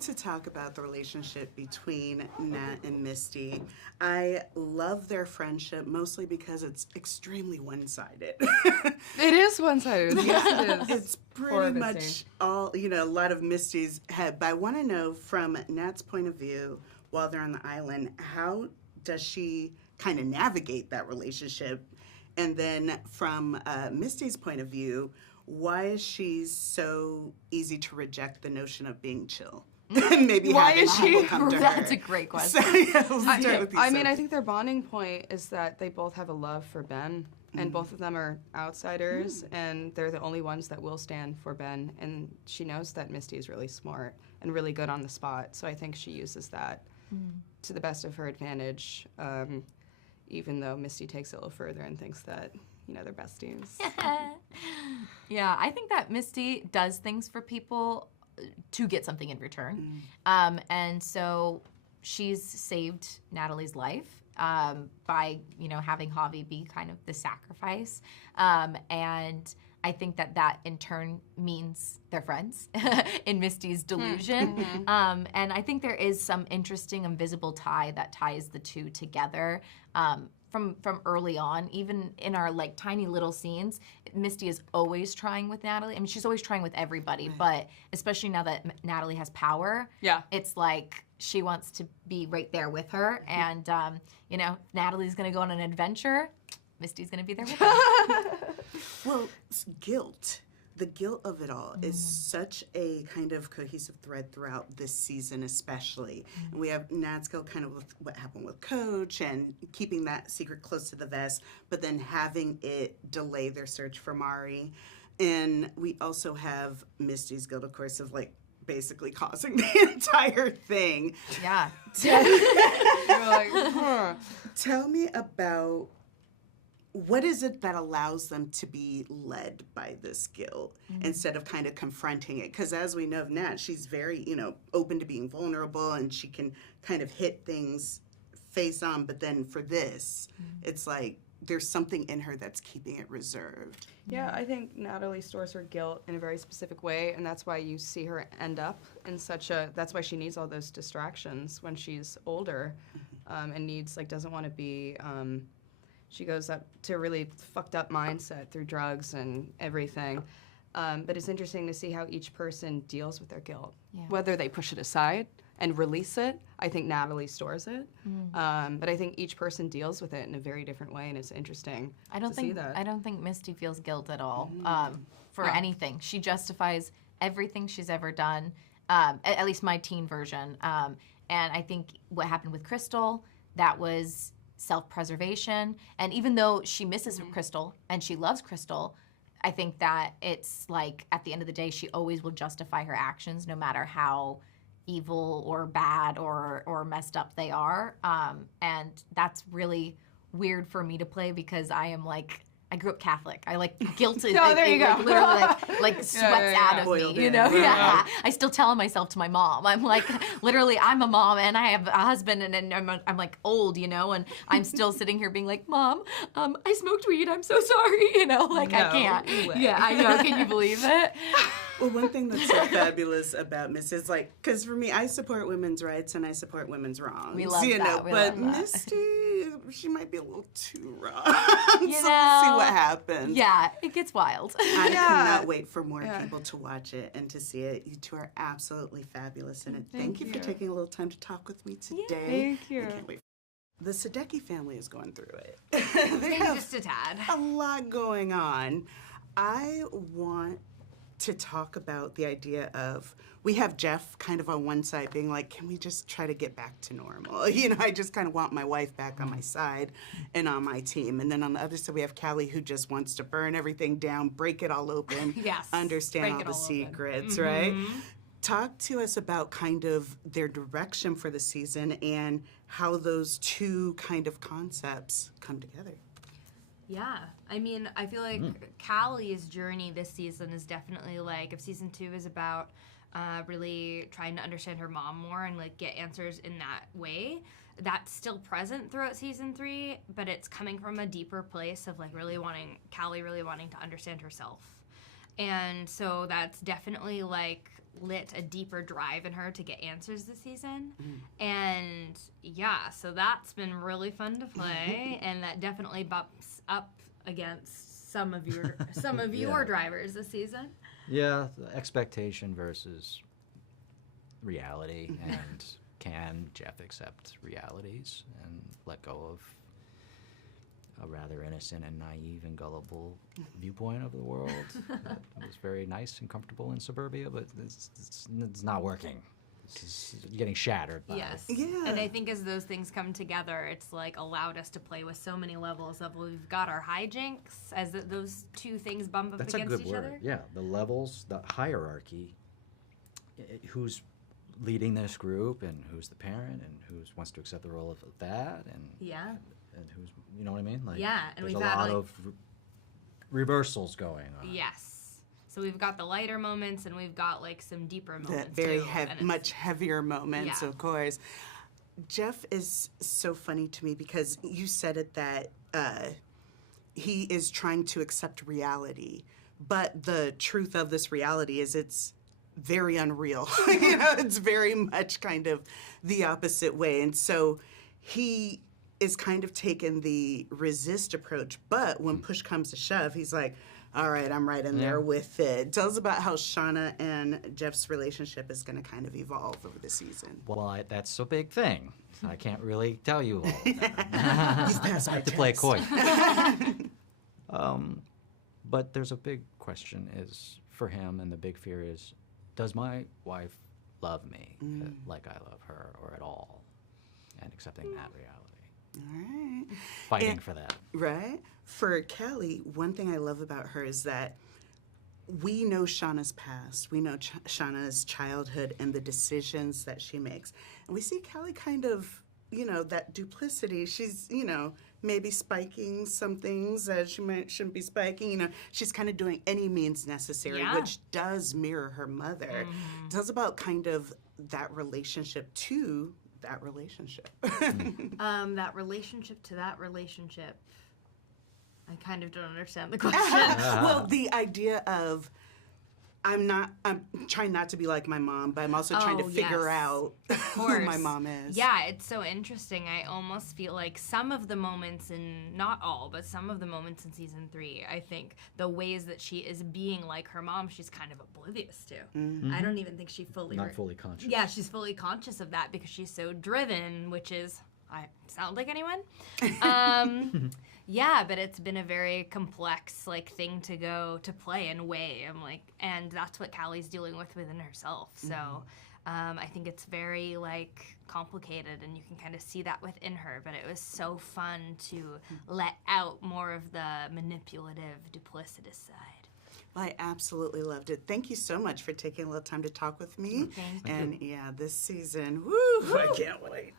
wanted to talk about the relationship between Nat and Misty. I love their friendship mostly because it's extremely one-sided. It is one-sided. Yes, it is. It's pretty much all, a lot of Misty's head. But I want to know from Nat's point of view, while they're on the island, how does she kind of navigate that relationship? And then from Misty's point of view, why is she so easy to reject the notion of being chill? Maybe why having is she? people come to her. That's a great question. So, yeah, we'll start with you, I mean, Sophie. I think their bonding point is that they both have a love for Ben, and both of them are outsiders, and they're the only ones that will stand for Ben. And she knows that Misty is really smart and really good on the spot, so I think she uses that to the best of her advantage, even though Misty takes it a little further and thinks that, they're besties. Yeah, I think that Misty does things for people to get something in return. And so she's saved Natalie's life by, having Javi be kind of the sacrifice. And I think that in turn means they're friends in Misty's delusion. And I think there is some interesting invisible tie that ties the two together. From early on, even in our tiny little scenes, Misty is always trying with Natalie. I mean, she's always trying with everybody, but especially now that Natalie has power, it's like she wants to be right there with her. And, Natalie's gonna go on an adventure, Misty's gonna be there with her. Well, guilt. The guilt of it all is such a kind of cohesive thread throughout this season especially. And we have Nat's guilt kind of with what happened with Coach and keeping that secret close to the vest, but then having it delay their search for Mari. And we also have Misty's guilt, of course, of basically causing the entire thing. Yeah. You're like, huh. Tell me about what is it that allows them to be led by this guilt instead of kind of confronting it? Because as we know of Nat, she's very, open to being vulnerable and she can kind of hit things face on. But then for this, it's like there's something in her that's keeping it reserved. Yeah, I think Natalie stores her guilt in a very specific way, and that's why you see her end up in that's why she needs all those distractions when she's older and doesn't want to be, she goes up to a really fucked up mindset through drugs and everything. But it's interesting to see how each person deals with their guilt. Yeah. Whether they push it aside and release it, I think Natalie stores it. But I think each person deals with it in a very different way, and it's interesting to see that. I don't think Misty feels guilt at all for anything. She justifies everything she's ever done, at least my teen version. And I think what happened with Crystal, that was self-preservation. And even though she misses Crystal and she loves Crystal, I think that it's at the end of the day, she always will justify her actions no matter how evil or bad or messed up they are. And that's really weird for me to play because I am I grew up Catholic. I guilt is there you go. literally sweats out of Boiled me, in. Yeah. I still tell myself to my mom. I'm literally, I'm a mom and I have a husband and I'm old, and I'm still sitting here being like, Mom, I smoked weed. I'm so sorry, I can't. Yeah, I know. Can you believe it? Well, one thing that's so fabulous about Miss is because for me, I support women's rights and I support women's wrongs. We love that. But Misty, she might be a little too wrong. So we'll see what happens. Yeah, it gets wild. I cannot wait for more people to watch it and to see it. You two are absolutely fabulous in it. Thank you for taking a little time to talk with me today. Thank you. I can't wait. The Sadecki family is going through it. They have just a tad. A lot going on. I want to talk about the idea of, we have Jeff kind of on one side being like, can we just try to get back to normal? I just kind of want my wife back on my side and on my team. And then on the other side, we have Callie who just wants to burn everything down, break it all open, understand all the secrets, right? Talk to us about kind of their direction for the season and how those two kind of concepts come together. Yeah, I mean, I feel like Callie's journey this season is definitely if season 2 is about really trying to understand her mom more and get answers in that way, that's still present throughout season 3, but it's coming from a deeper place of Callie really wanting to understand herself. And so that's definitely like lit a deeper drive in her to get answers this season. And yeah, so that's been really fun to play, and that definitely bumps up against some of your Yeah. drivers this season. Yeah, the expectation versus reality, and can Jeff accept realities and let go of a rather innocent and naive and gullible viewpoint of the world that was very nice and comfortable in suburbia, but it's not working. You're getting shattered by Yes. Yeah. And I think as those things come together, it's like allowed us to play with so many levels of, we've got our hijinks as those two things bump up That's a against good each word. other. Yeah, the levels, the hierarchy, who's leading this group and who's the parent and who wants to accept the role of that and Yeah. and who's, you know what I mean? Like, Yeah, and there's we've a had, lot like- of reversals going on. Yes. So we've got the lighter moments and we've got like some deeper The moments. very too, and it's- much heavier moments, Yeah. of course. Jeff is so funny to me because you said it that he is trying to accept reality, but the truth of this reality is it's very unreal. You know, it's very much kind of the opposite way. And so he is kind of taking the resist approach, but when push comes to shove, he's like, all right, I'm right in there with it. Tell us about how Shauna and Jeff's relationship is going to kind of evolve over the season. Well, that's a big thing. I can't really tell you all of that. Passed I my have to play it test. coy. But there's a big question is for him, and the big fear is, does my wife love me like I love her, or at all? And accepting that reality. All right. Fighting And- for that. Right? For Callie, one thing I love about her is that we know Shauna's past. We know Shauna's childhood and the decisions that she makes. And we see Callie kind of, you know, that duplicity. She's, you know, maybe spiking some things that shouldn't be spiking. You know, she's kind of doing any means necessary, Yeah. which does mirror her mother. Tell us about kind of that relationship to that relationship. That relationship to that relationship. I kind of don't understand the question. Well, the idea of I'm trying not to be like my mom, but I'm also trying to Oh, figure yes. out who course. my mom is. Yeah, it's so interesting. I almost feel like some of the moments in, not all, but some of the moments in season 3, I think the ways that she is being like her mom, she's kind of oblivious to. I don't even think she fully... Not fully conscious. Yeah, she's fully conscious of that because she's so driven, which is... I sound like anyone? Yeah, but it's been a very complex like thing to go to play and weigh. I'm like, and that's what Callie's dealing with within herself. So I think it's very like complicated, and you can kind of see that within her. But it was so fun to let out more of the manipulative, duplicitous side. Well, I absolutely loved it. Thank you so much for taking a little time to talk with me. Thank and yeah, this season, woo, I can't wait.